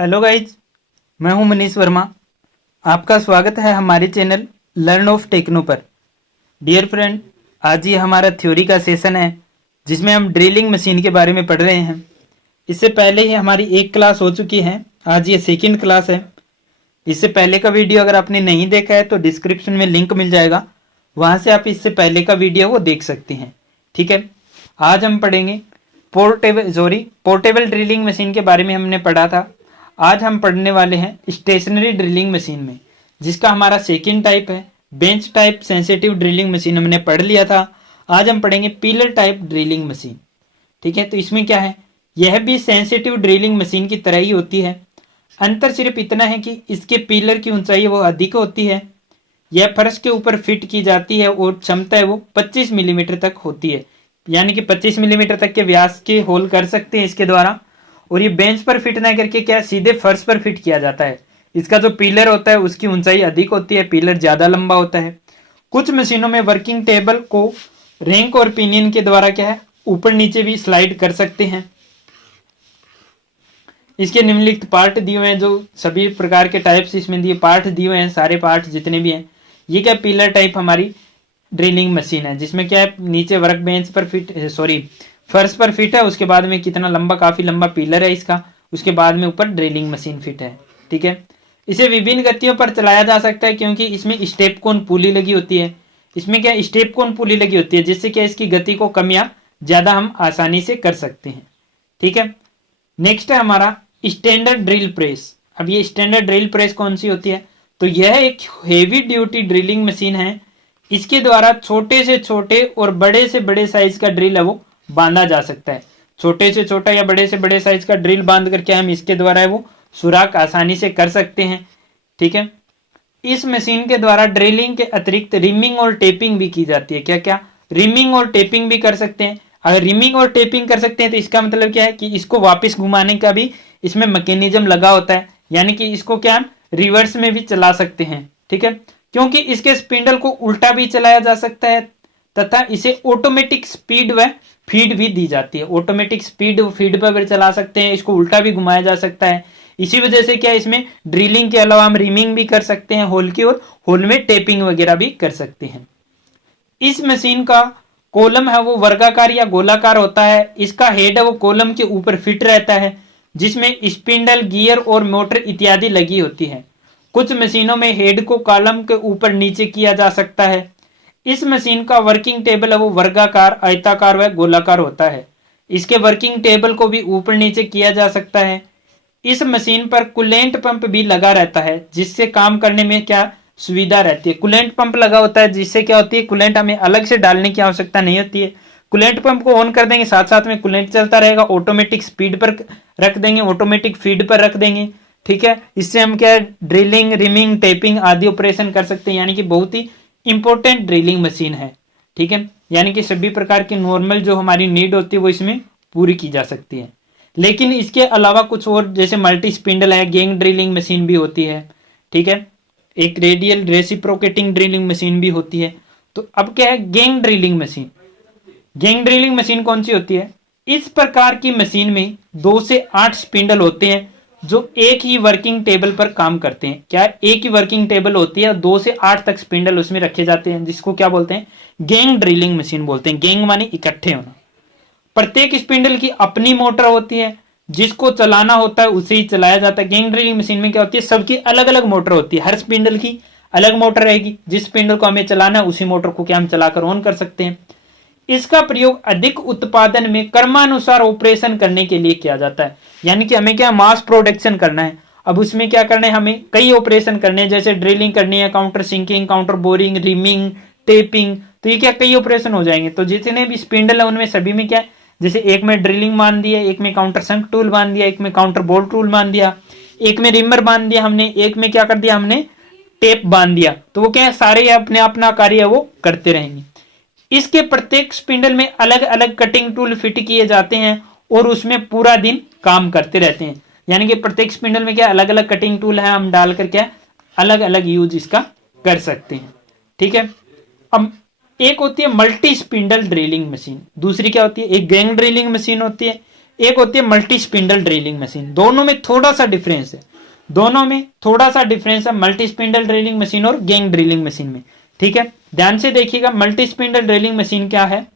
Hello guys, मैं हूं मनीष वर्मा। आपका स्वागत है हमारे चैनल लर्न ऑफ टेक्नो पर। डियर फ्रेंड, आज ये हमारा थ्योरी का सेशन है जिसमें हम ड्रिलिंग मशीन के बारे में पढ़ रहे हैं। इससे पहले ही हमारी एक क्लास हो चुकी है, आज ये सेकंड क्लास है। इससे पहले का वीडियो अगर आपने नहीं देखा है तो डिस्क्रिप्शन में लिंक मिल जाएगा, वहाँ से आप इससे पहले का वीडियो वो देख सकते हैं। ठीक है, आज हम पढ़ेंगे पोर्टेबल ड्रिलिंग मशीन के बारे में हमने पढ़ा था। आज हम पढ़ने वाले हैं स्टेशनरी ड्रिलिंग मशीन में, जिसका हमारा सेकंड टाइप है। Bench type sensitive drilling machine हमने पढ़ लिया था। आज हम पढ़ेंगे पिलर टाइप ड्रिलिंग मशीन। ठीक है, तो इसमें क्या है, यह भी सेंसिटिव ड्रिलिंग मशीन की तरह ही होती है। अंतर सिर्फ इतना है कि इसके पिलर की ऊंचाई वो अधिक होती है। यह फर्श के ऊपर फिट की जाती है और क्षमता है वो 25 मिलीमीटर तक होती है, यानी कि 25 मिलीमीटर तक के व्यास के होल कर सकते हैं इसके द्वारा। और ये बेंच पर फिट ना करके क्या सीधे फर्श पर फिट किया जाता है। इसका जो पिलर होता है उसकी ऊंचाई अधिक होती है, पिलर ज्यादा लंबा होता है। कुछ मशीनों में वर्किंग टेबल को रैंक और पिनियन के द्वारा क्या है ऊपर नीचे भी स्लाइड कर सकते हैं। इसके निम्नलिखित पार्ट दिए हुए हैं, जो सभी प्रकार के टाइप्स इसमें दिए पार्ट दिए हुए हैं, सारे पार्ट जितने भी हैं। ये क्या पिलर टाइप हमारी ड्रिलिंग मशीन है, जिसमें क्या है नीचे वर्क बेंच पर फर्श पर फिट है। उसके बाद में कितना लंबा, काफी लंबा पिलर है इसका। उसके बाद में ऊपर ड्रिलिंग मशीन फिट है। ठीक है, इसे विभिन्न गतियों पर चलाया जा सकता है क्योंकि इसमें स्टेप कोन पुली लगी होती है। इसमें क्या स्टेप कोन पुली लगी होती है, जिससे क्या इसकी गति को कम या ज्यादा हम आसानी से कर सकते हैं। ठीक है, नेक्स्ट है हमारा स्टैंडर्ड ड्रिल प्रेस। अब ये स्टैंडर्ड ड्रिल प्रेस कौन सी होती है, तो यह एक हेवी ड्यूटी ड्रिलिंग मशीन है। इसके द्वारा छोटे से छोटे और बड़े से बड़े साइज का ड्रिल है वो बांधा जा सकता है। छोटे से छोटा या बड़े से बड़े साइज का ड्रिल बांध करके हम इसके द्वारा है वो सुराख आसानी से कर सकते हैं। ठीक है, इस मशीन के द्वारा ड्रिलिंग के अतिरिक्त रिमिंग और टेपिंग भी की जाती है। क्या क्या, रिमिंग और टेपिंग भी कर सकते हैं। अगर रिमिंग और टेपिंग कर सकते हैं तो इसका मतलब क्या है कि इसको वापस घुमाने का भी इसमें मैकेनिज्म लगा होता है, यानी कि इसको क्या हम रिवर्स में भी चला सकते हैं। ठीक है, क्योंकि इसके स्पिंडल को उल्टा भी चलाया जा सकता है तथा इसे ऑटोमेटिक स्पीड व फीड भी दी जाती है। ऑटोमेटिक स्पीड फीड पर भी चला सकते हैं, इसको उल्टा भी घुमाया जा सकता है। इसी वजह से क्या इसमें ड्रिलिंग के अलावा हम रिमिंग भी कर सकते हैं होल की, और होल में टेपिंग वगैरह भी कर सकते हैं। इस मशीन का कॉलम है वो वर्गाकार या गोलाकार होता है। इसका हेड है वो कॉलम के ऊपर फिट रहता है, जिसमें स्पिंडल, गियर और मोटर इत्यादि लगी होती है। कुछ मशीनों में हेड को कॉलम के ऊपर नीचे किया जा सकता है। इस मशीन का वर्किंग टेबल है वो वर्गाकार, आयताकार व गोलाकार होता है। इसके वर्किंग टेबल को भी ऊपर नीचे किया जा सकता है। इस मशीन पर कूलेंट पंप भी लगा रहता है, जिससे काम करने में क्या सुविधा रहती है। कूलेंट पंप लगा होता है, जिससे क्या होती है कूलेंट हमें अलग से डालने की आवश्यकता नहीं होती है। कूलेंट पंप को ऑन कर देंगे, साथ साथ में कूलेंट चलता रहेगा। ऑटोमेटिक स्पीड पर रख देंगे, ऑटोमेटिक फीड पर रख देंगे। ठीक है, इससे हम क्या ड्रिलिंग, रिमिंग, टेपिंग आदि ऑपरेशन कर सकते हैं, यानी कि बहुत ही इंपॉर्टेंट ड्रिलिंग मशीन है। ठीक है, यानी कि सभी प्रकार की नॉर्मल जो हमारी नीड होती है वो इसमें पूरी की जा सकती है। लेकिन इसके अलावा कुछ और जैसे मल्टी स्पिंडल है, गैंग ड्रिलिंग मशीन भी होती है। ठीक है, एक रेडियल रेसिप्रोकेटिंग ड्रिलिंग मशीन भी होती है। तो अब क्या है gang drilling machine. Gang drilling machine कौन सी होती है, इस प्रकार की मशीन में 2 से 8 स्पिंडल होते हैं जो एक ही वर्किंग टेबल पर काम करते हैं। क्या एक ही वर्किंग टेबल होती है, 2 से 8 तक स्पिंडल उसमें रखे जाते हैं, जिसको क्या बोलते हैं गैंग ड्रिलिंग मशीन बोलते हैं। गैंग माने इकट्ठे होना। प्रत्येक स्पिंडल की अपनी मोटर होती है, जिसको चलाना होता है उसे ही चलाया जाता है। गैंग ड्रिलिंग मशीन में क्या होती है, सबकी अलग अलग मोटर होती है। हर स्पिंडल की अलग मोटर रहेगी, जिस स्पिंडल को हमें चलाना है उसी मोटर को क्या हम चलाकर ऑन कर सकते हैं। इसका प्रयोग अधिक उत्पादन में क्रमानुसार ऑपरेशन करने के लिए किया जाता है, यानी कि हमें क्या मास प्रोडक्शन करना है। अब उसमें क्या करना है, हमें कई ऑपरेशन करने हैं, जैसे ड्रिलिंग करनी है, counter sinking, counter boring, reaming, tapping, तो ये क्या कई ऑपरेशन हो जाएंगे। तो जितने भी स्पिंडल है उनमें सभी में क्या, जैसे एक में ड्रिलिंग बांध दिया, एक में काउंटर संक टूल बांध दिया, एक में काउंटर बोर टूल बांध दिया, एक में रिमर बांध दिया हमने, एक में क्या कर दिया हमने टेप बांध दिया। तो वो क्या है सारे अपने अपना कार्य वो करते रहेंगे। इसके प्रत्येक स्पिंडल में अलग अलग कटिंग टूल फिट किए जाते हैं और उसमें पूरा दिन काम करते रहते हैं। यानी कि प्रत्येक स्पिंडल में क्या अलग अलग कटिंग टूल है, हम डालकर क्या अलग अलग यूज इसका कर सकते हैं। ठीक है, अब एक होती है मल्टी स्पिंडल ड्रिलिंग मशीन, दूसरी क्या होती है एक गैंग ड्रिलिंग मशीन होती है, एक होती है मल्टी स्पिंडल ड्रिलिंग मशीन। दोनों में थोड़ा सा डिफरेंस है, मल्टी स्पिंडल ड्रिलिंग मशीन और गैंग ड्रिलिंग मशीन में। ठीक है, ध्यान से देखिएगा। मल्टी स्पिंडल ड्रिलिंग मशीन क्या है?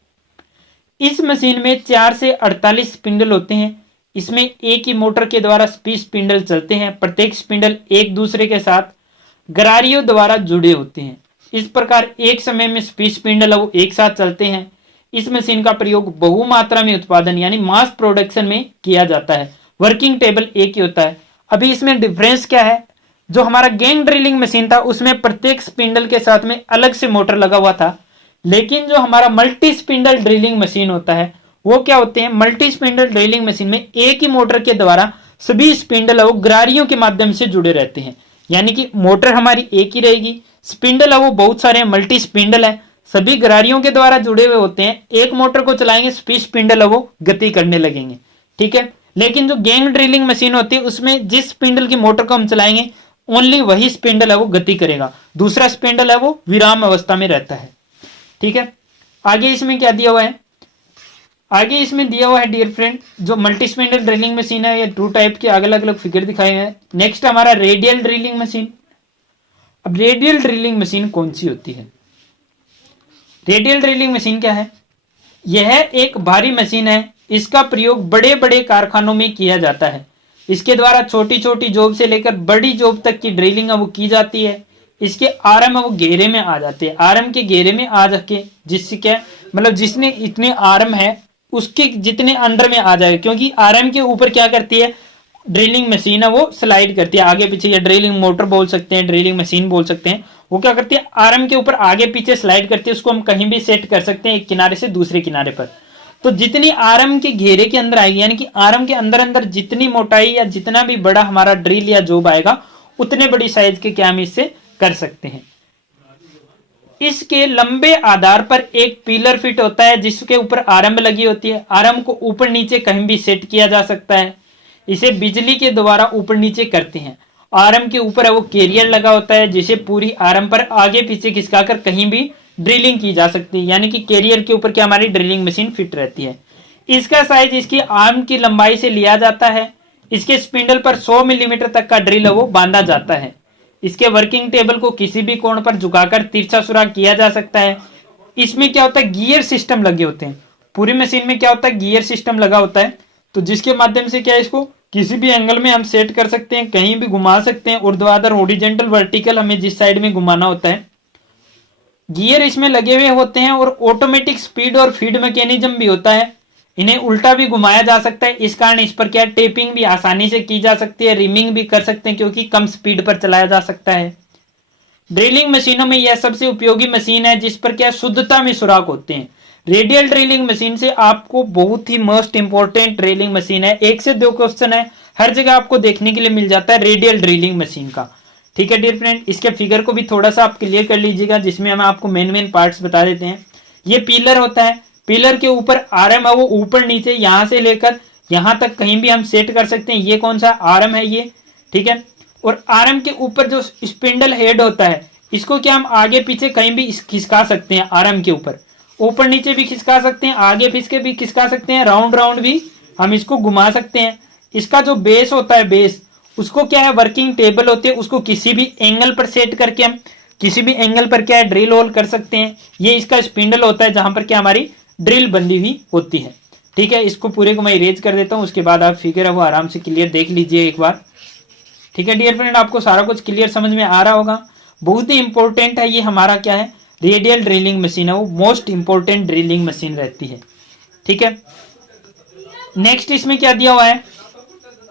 इस मशीन में 4 से 48 स्पिंडल होते हैं। इसमें एक ही मोटर के द्वारा 20 स्पिंडल चलते हैं। प्रत्येक स्पिंडल एक दूसरे के साथ गरारियों द्वारा जुड़े होते हैं। इस प्रकार एक समय में 20 स्पिंडल वो एक साथ चलते हैं। इस मशीन का प्रयोग बहुमात्रा में उत्पादन यानी मास प्रोडक्शन में किया जाता है। वर्किंग टेबल एक ही होता है। अभी इसमें डिफरेंस क्या है? जो हमारा गैंग ड्रिलिंग मशीन था उसमें प्रत्येक स्पिंडल के साथ में अलग से मोटर लगा हुआ था, लेकिन जो हमारा मल्टी स्पिंडल ड्रिलिंग मशीन होता है वो क्या होते हैं? मल्टी स्पिंडल ड्रिलिंग मशीन में एक ही मोटर के द्वारा सभी स्पिंडल वो गरारियों के माध्यम से जुड़े रहते हैं। यानी कि मोटर हमारी एक ही रहेगी, स्पिंडल वो बहुत सारे मल्टी स्पिंडल है, सभी गरारियों के द्वारा जुड़े हुए होते हैं। एक मोटर को चलाएंगे, सभी स्पिंडल वो गति करने लगेंगे। ठीक है, लेकिन जो गैंग ड्रिलिंग मशीन होती है उसमें जिस स्पिंडल की मोटर को हम चलाएंगे ओनली वही स्पिंडल है वो गति करेगा, दूसरा स्पिंडल है वो विराम अवस्था में रहता है। ठीक है, आगे इसमें क्या दिया हुआ है? आगे इसमें दिया हुआ है डियर फ्रेंड, जो मल्टी स्पिंडल ड्रिलिंग मशीन है ये 2 टाइप के अलग अलग फिगर दिखाए हैं। नेक्स्ट हमारा रेडियल ड्रिलिंग मशीन। अब रेडियल ड्रिलिंग मशीन कौन सी होती है? रेडियल ड्रिलिंग मशीन क्या है? यह एक भारी मशीन है। इसका प्रयोग बड़े बड़े कारखानों में किया जाता है। इसके द्वारा छोटी छोटी जॉब से लेकर बड़ी जॉब तक की ड्रिलिंग वो की जाती है। इसके आरएम वो घेरे में आ जाते हैं। आरएम के घेरे में आ जाके जिससे क्या मतलब जिसने इतने आरएम है उसके जितने अंडर में आ जाए, क्योंकि आरएम के ऊपर क्या करती है ड्रिलिंग मशीन है वो स्लाइड करती है आगे पीछे, या ड्रिलिंग मोटर बोल सकते हैं, ड्रिलिंग मशीन बोल सकते हैं। वो क्या करती है आरएम के ऊपर आगे पीछे स्लाइड करती है। उसको हम कहीं भी सेट कर सकते हैं, एक किनारे से दूसरे किनारे पर। तो जितनी आरएम के घेरे के अंदर आएगी, यानी कि आरएम के अंदर अंदर जितनी मोटाई या जितना भी बड़ा हमारा ड्रिल या जॉब आएगा उतने बड़ी साइज के क्या हम इससे कर सकते हैं। इसके लंबे आधार पर एक पिलर फिट होता है जिसके ऊपर आरएम लगी होती है। आरएम को ऊपर नीचे कहीं भी सेट किया जा सकता है। इसे बिजली के द्वारा ऊपर नीचे करते हैं। आरएम के ऊपर वो कैरियर लगा होता है जिसे पूरी आरएम पर आगे पीछे खिसकाकर कहीं भी ड्रिलिंग की जा सकती है, यानी कि कैरियर के ऊपर क्या हमारी ड्रिलिंग मशीन फिट रहती है। इसका साइज इसकी आर्म की लंबाई से लिया जाता है। इसके स्पिंडल पर 100 मिलीमीटर तक का ड्रिल वो बांधा जाता है। इसके वर्किंग टेबल को किसी भी कोण पर झुकाकर तिरछा सुराख किया जा सकता है। इसमें क्या होता है गियर सिस्टम लगे होते हैं। पूरी मशीन में क्या होता है गियर सिस्टम लगा होता है, तो जिसके माध्यम से क्या इसको किसी भी एंगल में हम सेट कर सकते हैं, कहीं भी घुमा सकते हैं। ऊर्ध्वाधर हॉरिजॉन्टल वर्टिकल हमें जिस साइड में घुमाना होता है। गियर इसमें लगे हुए होते हैं और ऑटोमेटिक स्पीड और फीड मैकेनिज्म भी होता है। इन्हें उल्टा भी घुमाया जा सकता है। इस कारण इस पर क्या टेपिंग भी आसानी से की जा सकती है, रिमिंग भी कर सकते हैं क्योंकि कम स्पीड पर चलाया जा सकता है। ड्रिलिंग मशीनों में यह सबसे उपयोगी मशीन है जिस पर क्या शुद्धता में सुराख होते हैं। रेडियल ड्रिलिंग मशीन से आपको बहुत ही मोस्ट इंपॉर्टेंट ड्रिलिंग मशीन है। 1 से 2 क्वेश्चन है हर जगह आपको देखने के लिए मिल जाता है रेडियल ड्रिलिंग मशीन का। ठीक है डियर फ्रेंड, इसके फिगर को भी थोड़ा सा आप क्लियर कर लीजिएगा जिसमें हम आपको मेन पार्ट्स बता देते हैं। ये पिलर होता है, पिलर के ऊपर आरएम है वो ऊपर नीचे यहां से लेकर यहां तक कहीं भी हम सेट कर सकते हैं। ये कौन सा आरएम है ये, ठीक है। और आरएम के ऊपर जो स्पिंडल हेड होता है इसको क्या हम आगे पीछे कहीं भी खिसका सकते हैं। आरएम के ऊपर नीचे भी खिसका सकते हैं, आगे पीछे भी खिसका सकते हैं, राउंड भी हम इसको घुमा सकते हैं। इसका जो बेस होता है बेस उसको क्या है वर्किंग टेबल होती है, उसको किसी भी एंगल पर सेट करके हम किसी भी एंगल पर क्या है ड्रिल होल कर सकते हैं। ये इसका स्पिंडल होता है जहां पर क्या हमारी ड्रिल बंधी हुई होती है। ठीक है, इसको पूरे को मैं इरेज कर देता हूं, उसके बाद आप फिगर है वो आराम से क्लियर देख लीजिए एक बार। ठीक है डियर फ्रेंड, आपको सारा कुछ क्लियर समझ में आ रहा होगा। बहुत ही इंपॉर्टेंट है ये हमारा क्या है रेडियल ड्रिलिंग मशीन है, वो मोस्ट इंपॉर्टेंट ड्रिलिंग मशीन रहती है। ठीक है, नेक्स्ट इसमें क्या दिया हुआ है,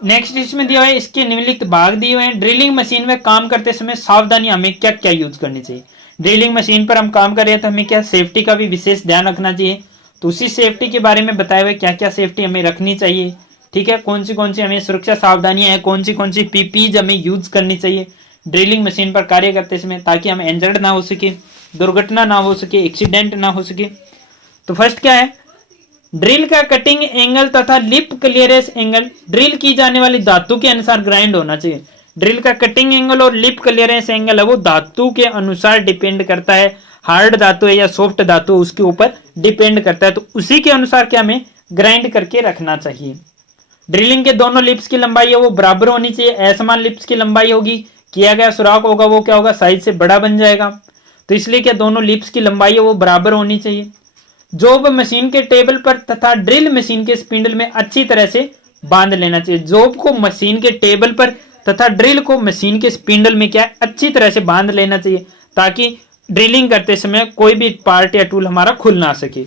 नेक्स्ट इसमें दिया हुआ है इसके निम्नलिखित भाग दिए हुए हैं। ड्रिलिंग मशीन में काम करते समय सावधानी हमें क्या क्या यूज करनी चाहिए। ड्रिलिंग मशीन पर हम काम कर रहे हैं तो हमें क्या सेफ्टी का भी विशेष ध्यान रखना चाहिए। तो उसी सेफ्टी के बारे में बताए हुए क्या क्या सेफ्टी हमें रखनी चाहिए। ठीक है, कौन सी हमें सुरक्षा सावधानियां हैं, कौन सी पीपीज हमें यूज करनी चाहिए ड्रिलिंग मशीन पर कार्य करते समय, ताकि हम इंजर्ड ना हो सके, दुर्घटना ना हो सके, एक्सीडेंट ना हो सके। तो फर्स्ट क्या है, ड्रिल का कटिंग एंगल तथा लिप क्लियरेंस एंगल ड्रिल की जाने वाली धातु के अनुसार ग्राइंड होना चाहिए। ड्रिल का कटिंग एंगल और लिप क्लियरेंस एंगल है वो धातु के अनुसार डिपेंड करता है। हार्ड धातु है या सॉफ्ट धातु उसके ऊपर डिपेंड करता है, तो उसी के अनुसार क्या हमें ग्राइंड करके रखना चाहिए। ड्रिलिंग के दोनों लिप्स की लंबाई है वो बराबर होनी चाहिए, असमान लिप्स की लंबाई होगी, किया गया सुराख होगा वो क्या होगा, साइज से बड़ा बन जाएगा। तो इसलिए क्या दोनों लिप्स की लंबाई है वो बराबर होनी चाहिए। जॉब मशीन के टेबल पर तथा ड्रिल मशीन के स्पिंडल में अच्छी तरह से बांध लेना चाहिए। जॉब को मशीन के टेबल पर तथा ड्रिल को मशीन के स्पिंडल में क्या अच्छी तरह से बांध लेना चाहिए, ताकि ड्रिलिंग करते समय कोई भी पार्ट या टूल हमारा खुल ना सके।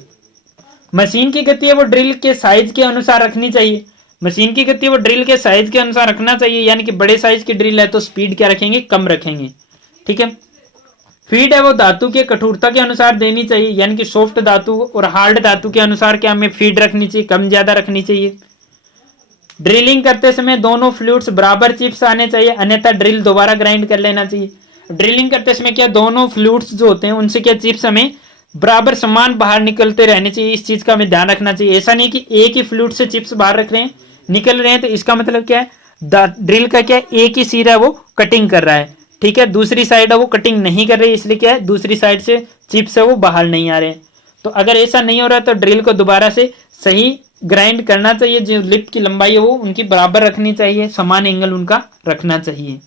मशीन की गति है वो ड्रिल के साइज के अनुसार रखनी चाहिए। मशीन की गति वो ड्रिल के साइज के अनुसार रखना चाहिए, यानी कि बड़े साइज की ड्रिल है तो स्पीड क्या रखेंगे, कम रखेंगे। ठीक है। फीड है वो धातु के कठोरता के अनुसार देनी चाहिए, यानी कि सॉफ्ट धातु और हार्ड धातु के अनुसार क्या हमें फीड रखनी चाहिए, कम ज्यादा रखनी चाहिए। ड्रिलिंग करते समय दोनों फ्लूइड्स बराबर चिप्स आने चाहिए, अन्यथा ड्रिल दोबारा ग्राइंड कर लेना चाहिए। ड्रिलिंग करते समय क्या दोनों फ्लूइड्स जो होते हैं उनसे क्या चिप्स हमें बराबर समान बाहर निकलते रहने चाहिए, इस चीज का हमें ध्यान रखना चाहिए। ऐसा नहीं कि एक ही फ्लूइड से चिप्स बाहर रख रहे हैं, निकल रहे हैं, तो इसका मतलब क्या है, ड्रिल का क्या एक ही सिरा है वो कटिंग कर रहा है, ठीक है, दूसरी साइड है वो कटिंग नहीं कर रही, इसलिए क्या है दूसरी साइड से चिप्स है वो बाहर नहीं आ रहे हैं। तो अगर ऐसा नहीं हो रहा तो ड्रिल को दोबारा से सही ग्राइंड करना चाहिए, जो लिप की लंबाई है वो उनकी बराबर रखनी चाहिए, समान एंगल उनका रखना चाहिए।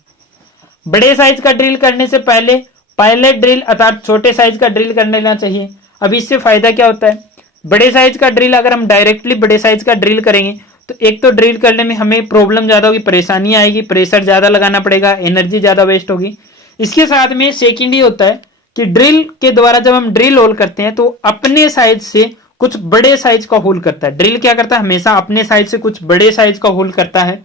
बड़े साइज का ड्रिल करने से पहले पायलट ड्रिल अर्थात छोटे साइज का ड्रिल कर लेना चाहिए। अब इससे फायदा क्या होता है, बड़े साइज का ड्रिल अगर हम डायरेक्टली बड़े साइज का ड्रिल करेंगे तो एक तो ड्रिल करने में हमें प्रॉब्लम ज्यादा होगी, परेशानी आएगी, प्रेशर ज्यादा लगाना पड़ेगा, एनर्जी ज्यादा वेस्ट होगी। इसके साथ में सेकंड ये होता है कि ड्रिल के द्वारा जब हम ड्रिल होल करते हैं तो अपने साइज से कुछ बड़े साइज का होल करता है। ड्रिल क्या करता है, हमेशा अपने साइज से कुछ बड़े साइज का होल करता है।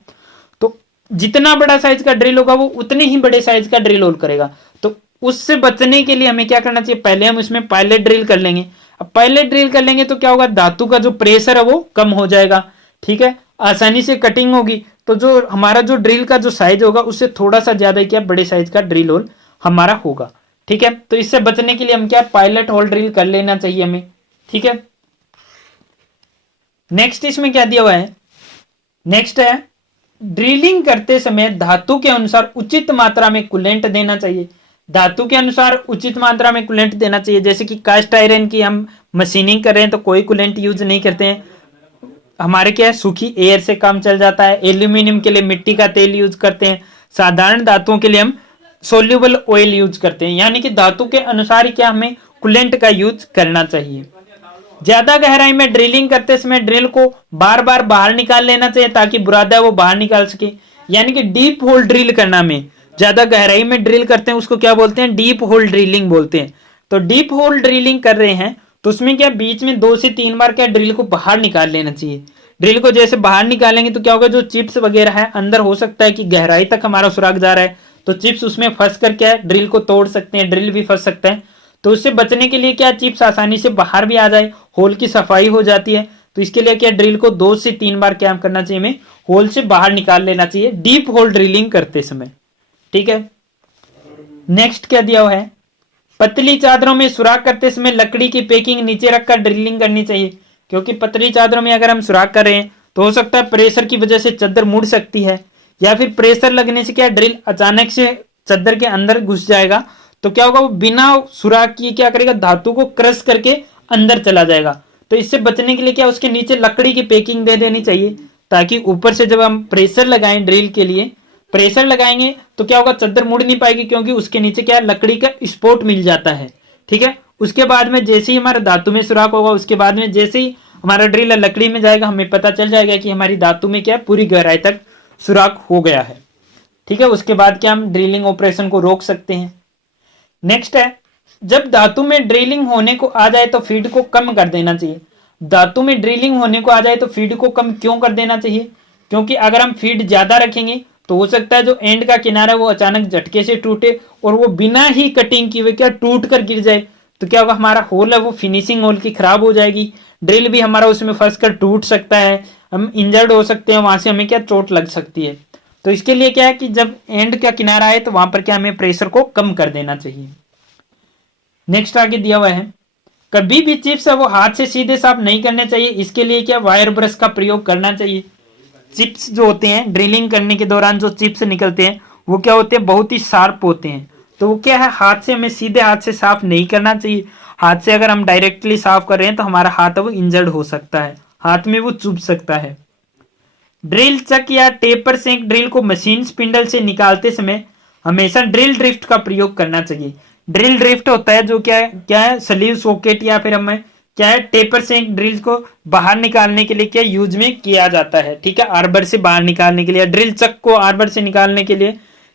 तो जितना बड़ा साइज का ड्रिल होगा वो उतने ही बड़े साइज का ड्रिल होल करेगा। तो उससे बचने के लिए हमें क्या करना चाहिए, पहले हम इसमें पायलट ड्रिल कर लेंगे। अब पायलट ड्रिल कर लेंगे तो क्या होगा, धातु का जो प्रेशर है वो कम हो जाएगा, ठीक है, आसानी से कटिंग होगी। तो जो हमारा जो ड्रिल का जो साइज होगा उससे थोड़ा सा ज्यादा क्या बड़े साइज का ड्रिल होल हमारा होगा, ठीक है। तो इससे बचने के लिए हम क्या पायलट होल ड्रिल कर लेना चाहिए हमें, ठीक है। नेक्स्ट इसमें क्या दिया हुआ है, नेक्स्ट है ड्रिलिंग करते समय धातु के अनुसार उचित मात्रा में कूलेंट देना चाहिए। धातु के अनुसार उचित मात्रा में कूलेंट देना चाहिए। जैसे कि कास्ट आयरन की हम मशीनिंग कर रहे हैं तो कोई कूलेंट यूज नहीं करते हैं, हमारे क्या है सूखी एयर से काम चल जाता है। एल्यूमिनियम के लिए मिट्टी का तेल यूज करते हैं। साधारण धातुओं के लिए हम सोल्यूबल ऑयल यूज करते हैं, यानी कि धातु के अनुसार ही क्या हमें कूलेंट का यूज करना चाहिए। ज्यादा गहराई में ड्रिलिंग करते समय ड्रिल को बार बार बाहर निकाल लेना चाहिए ताकि बुरादा वो बाहर निकाल सके, यानी कि डीप होल ड्रिल करना में ज्यादा गहराई में ड्रिल करते हैं उसको क्या बोलते हैं, डीप होल ड्रिलिंग बोलते हैं। तो डीप होल ड्रिलिंग कर रहे हैं तो उसमें क्या बीच में 2 से 3 बार क्या ड्रिल को बाहर निकाल लेना चाहिए। ड्रिल को जैसे बाहर निकालेंगे तो क्या होगा, जो चिप्स वगैरह है अंदर हो सकता है कि गहराई तक हमारा सुराख जा रहा है तो चिप्स उसमें फंस कर क्या है ड्रिल को तोड़ सकते हैं, ड्रिल भी फंस सकता है। तो उससे बचने के लिए क्या चिप्स आसानी से बाहर भी आ जाए, होल की सफाई हो जाती है। तो इसके लिए क्या ड्रिल को 2 से 3 बार क्या करना चाहिए, हमें होल से बाहर निकाल लेना चाहिए डीप होल ड्रिलिंग करते समय, ठीक है। नेक्स्ट क्या दिया हुआ है, पतली चादरों में सुराख करते समय लकड़ी की पैकिंग नीचे रखकर ड्रिलिंग करनी चाहिए, क्योंकि पतली चादरों में अगर हम सुराख कर रहे हैं तो हो सकता है प्रेशर की वजह से चादर मुड़ सकती है, या फिर प्रेशर लगने से क्या ड्रिल अचानक से चादर के अंदर घुस जाएगा। तो क्या होगा, वो बिना सुराख किए क्या करेगा, धातु को क्रश करके अंदर चला जाएगा। तो इससे बचने के लिए क्या उसके नीचे लकड़ी की पैकिंग दे देनी चाहिए, ताकि ऊपर से जब हम प्रेशर लगाएं ड्रिल के लिए, प्रेशर लगाएंगे तो क्या होगा, चादर मुड़ नहीं पाएगी, क्योंकि उसके नीचे क्या लकड़ी का स्पोर्ट मिल जाता है, ठीक है। उसके बाद में जैसे ही हमारा धातु में सुराख होगा, उसके बाद में जैसे ही हमारा ड्रिल लकड़ी में जाएगा, हमें पता चल जाएगा कि हमारी धातु में क्या पूरी गहराई तक सुराख हो गया है, ठीक है। उसके बाद क्या हम ड्रिलिंग ऑपरेशन को रोक सकते हैं। नेक्स्ट है, जब धातु में ड्रिलिंग होने को आ जाए तो फीड को कम कर देना चाहिए। धातु में ड्रिलिंग होने को आ जाए तो फीड को कम क्यों कर देना चाहिए, क्योंकि अगर हम फीड ज्यादा रखेंगे तो हो सकता है जो एंड का किनारा है वो अचानक झटके से टूटे और वो बिना ही कटिंग किए क्या टूट कर गिर जाए। तो क्या होगा, हमारा होल है वो फिनिशिंग होल की खराब हो जाएगी, ड्रिल भी हमारा उसमें फंस कर टूट सकता है, हम इंजर्ड हो सकते हैं, वहां से हमें क्या चोट लग सकती है। तो इसके लिए क्या है कि जब एंड का किनारा आए तो वहां पर क्या हमें प्रेशर को कम कर देना चाहिए। नेक्स्ट आगे दिया हुआ है, कभी भी चिप्स है वो हाथ से सीधे साफ नहीं करने चाहिए, इसके लिए क्या वायर ब्रश का प्रयोग करना चाहिए। चिप्स जो होते हैं ड्रिलिंग करने के दौरान जो चिप्स निकलते हैं वो क्या होते हैं, बहुत ही शार्प होते हैं। तो वो क्या है, हाथ से हमें सीधे हाथ से साफ नहीं करना चाहिए। हाथ से अगर हम डायरेक्टली साफ कर रहे हैं तो हमारा हाथ वो इंजर्ड हो सकता है, हाथ में वो चुभ सकता है। ड्रिल चक या टेपर सेंक ड्रिल को मशीन स्पिंडल से निकालते समय हमेशा ड्रिल ड्रिफ्ट का प्रयोग करना चाहिए। ड्रिल ड्रिफ्ट होता है जो क्या है स्लीव सॉकेट या फिर हमें क्या है टेपर सेंक ड्रिल को बाहर निकालने के लिए क्या यूज में किया जाता है। ठीक है, आर्बर से बाहर निकालने के लिए, ड्रिल चक को आर्बर से निकालने के लिए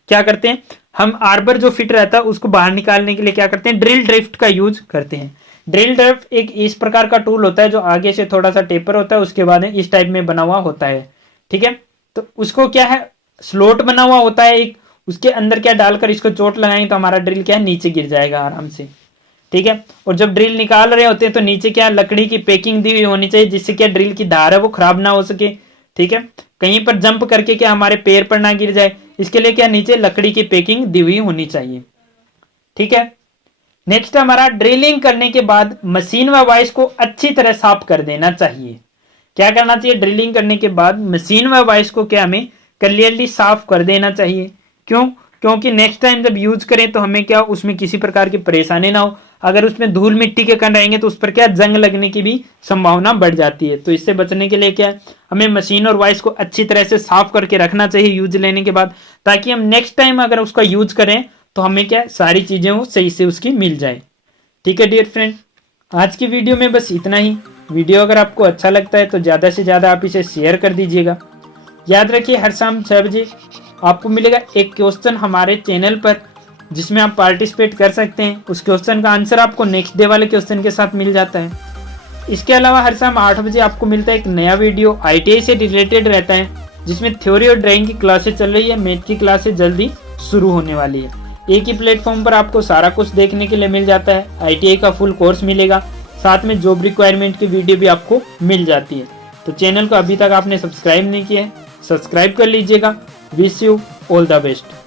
क्या करते हैं हम, आर्बर जो फिट रहता है उसको बाहर निकालने के लिए क्या करते हैं, ड्रिल ड्रिफ्ट का यूज करते हैं। ड्रिल ड्रिफ्ट एक इस प्रकार का टूल होता है जो आगे से थोड़ा सा टेपर होता है, उसके बाद इस टाइप में बना हुआ होता है। ठीक है, तो उसको क्या है स्लोट बना हुआ होता है एक, उसके अंदर क्या डालकर इसको चोट लगाएंगे तो हमारा ड्रिल क्या है नीचे गिर जाएगा आराम से। ठीक है, और जब ड्रिल निकाल रहे होते हैं तो नीचे क्या लकड़ी की पैकिंग दी हुई होनी चाहिए जिससे क्या ड्रिल की धार है वो खराब ना हो सके। ठीक है, कहीं पर जंप करके क्या हमारे पैर पर ना गिर जाए, इसके लिए क्या नीचे लकड़ी की पैकिंग दी हुई होनी चाहिए। ठीक है, नेक्स्ट हमारा ड्रिलिंग करने के बाद मशीन व वाइस को अच्छी तरह साफ कर देना चाहिए। क्या करना चाहिए, ड्रिलिंग करने के बाद मशीन व वाइस को क्या हमें क्लियरली साफ कर देना चाहिए। क्यों, क्योंकि नेक्स्ट टाइम जब यूज करें तो हमें क्या उसमें किसी प्रकार की परेशानी ना हो। अगर उसमें धूल मिट्टी के कण रहेंगे तो उस पर क्या जंग लगने की भी संभावना बढ़ जाती है। तो इससे बचने के लिए क्या हमें मशीन और वाइस को अच्छी तरह से साफ करके रखना चाहिए यूज लेने के बाद, ताकि हम नेक्स्ट टाइम अगर उसका यूज करें तो हमें क्या सारी चीजें वो सही से उसकी मिल जाए। ठीक है डियर फ्रेंड, आज की वीडियो में बस इतना ही। वीडियो अगर आपको अच्छा लगता है तो ज़्यादा से ज़्यादा आप इसे शेयर कर दीजिएगा। याद रखिए हर शाम 6 बजे आपको मिलेगा एक क्वेश्चन हमारे चैनल पर जिसमें आप पार्टिसिपेट कर सकते हैं। उस क्वेश्चन का आंसर आपको नेक्स्ट डे वाले क्वेश्चन के साथ मिल जाता है। इसके अलावा हर शाम 8 बजे आपको मिलता है एक नया वीडियो ITI से रिलेटेड रहता है जिसमें थ्योरी और ड्राइंग की क्लासेस चल रही है। मैथ की क्लासेस जल्दी शुरू होने वाली है। एक ही प्लेटफॉर्म पर आपको सारा कुछ देखने के लिए मिल जाता है। ITI का फुल कोर्स मिलेगा, साथ में जॉब रिक्वायरमेंट की वीडियो भी आपको मिल जाती है। तो चैनल को अभी तक आपने सब्सक्राइब नहीं किया है, सब्सक्राइब कर लीजिएगा। Wish you all the best.